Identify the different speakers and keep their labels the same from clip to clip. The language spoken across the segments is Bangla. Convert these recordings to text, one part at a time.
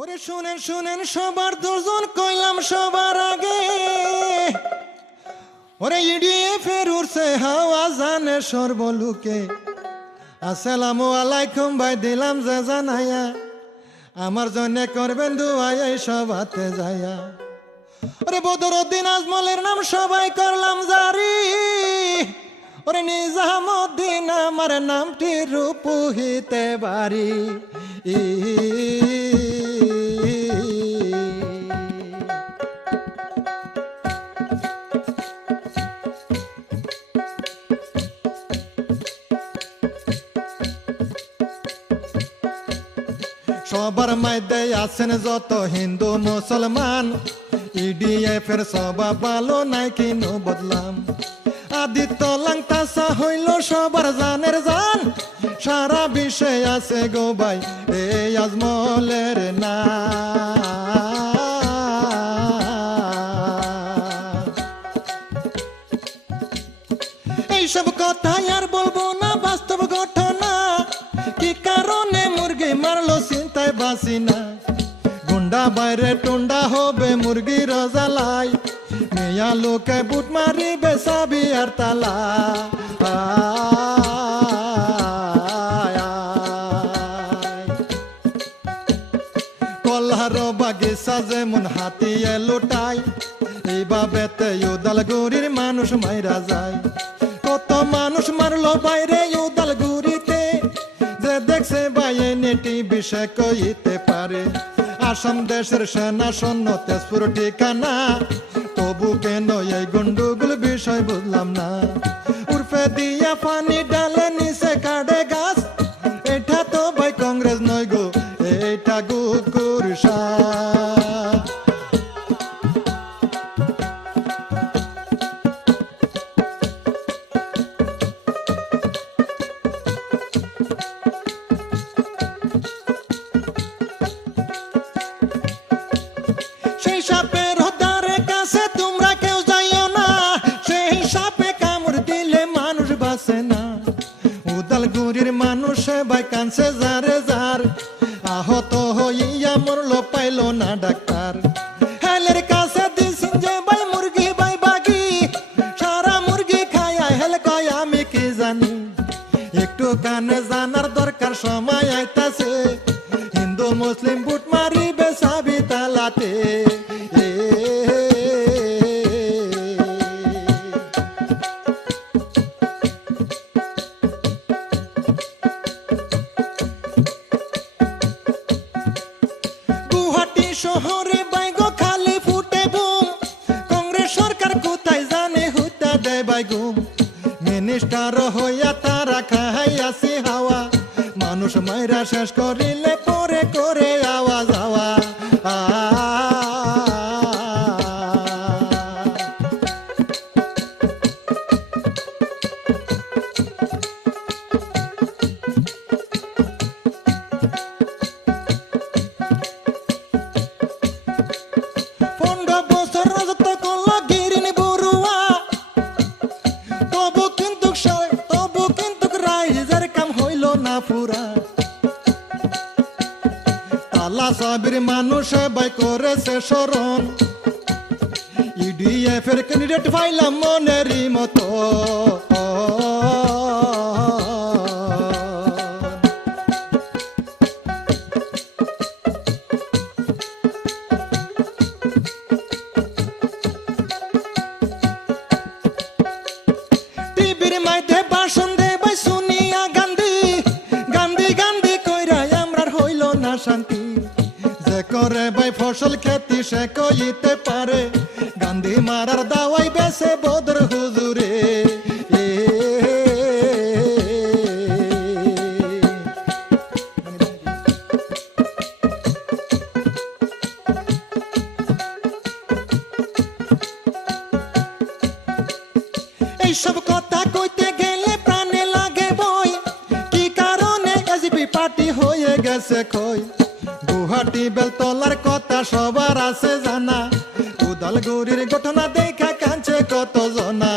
Speaker 1: ওরে শুনেন শুনেন, সবার দুজন কইলাম সবার আগে। ওরে ইডিয়ে ফের উঠছে হাওয়া জানে সর্বলোকে। আসসালামু আলাইকুম ভাই, দিলাম যে জানাইয়া। আমার জন্যে করবেন দুয়াই এই সবাতে যাইয়া। ওরে বদরুদ্দিন আজমলের নাম সবাই করলাম জারি। ওরে নিজামুদ্দিন, আমার নামটি রূপুহিতে বাড়ি। ই সবার মধ্যে আছেন যত হিন্দু, মুসলমান। ইডিএফ এর সবা ভালো নাই কিনো বদলাম। আদিত্য লাংতাসা হইল সবার জানের জান। সারা বিষয় আছে গো ভাই, এই আজমলের না এইসব কথা না। গুন্ডা বাইরে টুন্ডা হবে মুরগি রজালাই মেয়া লোকে বুট মারি বেসাবি আর তালা। কল্লার বাগিচা যেমন হাতিয়ে লুটাই এইভাবেতে উদালগুড়ির মানুষ মাইরা যায়। কত মানুষ মারলো বাইরে উদালগুড়িতে বিষয় কইতে পারে আসাম দেশের সেনা সৈন্য তেজপুর ঠিকানা। তবু কেন এই গুন্ডুগুলো বিষয় বুঝলাম না। উর্ফে দিয়া পানি ডালে পাইল না ডাক্তার। হেলের কাছে দিছেন যে ভাই মুরগি, ভাই বাগি সারা মুরগি খায়া হেল কয়, আমি কি জানি? একটু কানে জানার দরকার, সময় আইতাছে। হিন্দু, মুসলিম শহরে বাইগো খালি ফুটে বুম কংগ্রেস সরকার কোথায় জানে হুতা দেয় বাইগুম। মিনিস্টার হইয়া তারা আসি হাওয়া। মানুষ মাইরা শেষ করিলে সাবির মানুষ বাই করেছে স্মরণ। ইডিএফ এর ক্যান্ডিডেট পাইলাম মনেরই মতো। করে ভাই, ফসল খেতি সে কইতে পারে। গান্ধী মারার দাওয়াই বেসে বদর হুজুরে। এইসব কথা কইতে গেলে প্রাণে লাগে বই। কি কারণে এসপি পার্টি হয়ে গেছে কই? মাটি বেলতলার কথা সবার আছে জানা। উদালগুড়ির ঘটনা দেখা কাঁচে কত জনা।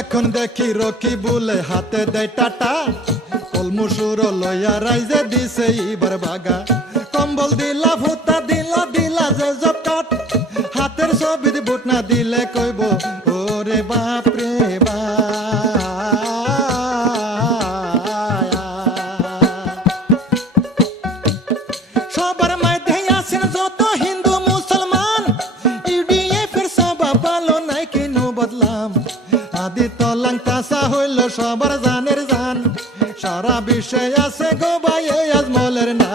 Speaker 1: এখন দেখি রকি বলে হাতে দেয় টাটা। কলমুসুর লইয়া রাইজে দিছে ইবার বাগা। কম্বল দিলা, ভুতা দিলা দিলা যে জপটাট হাতের ছবির বুট না দিলে কইব সবার জানের জান। সারা বিশ্বে আছে গো ভাই আজমলের না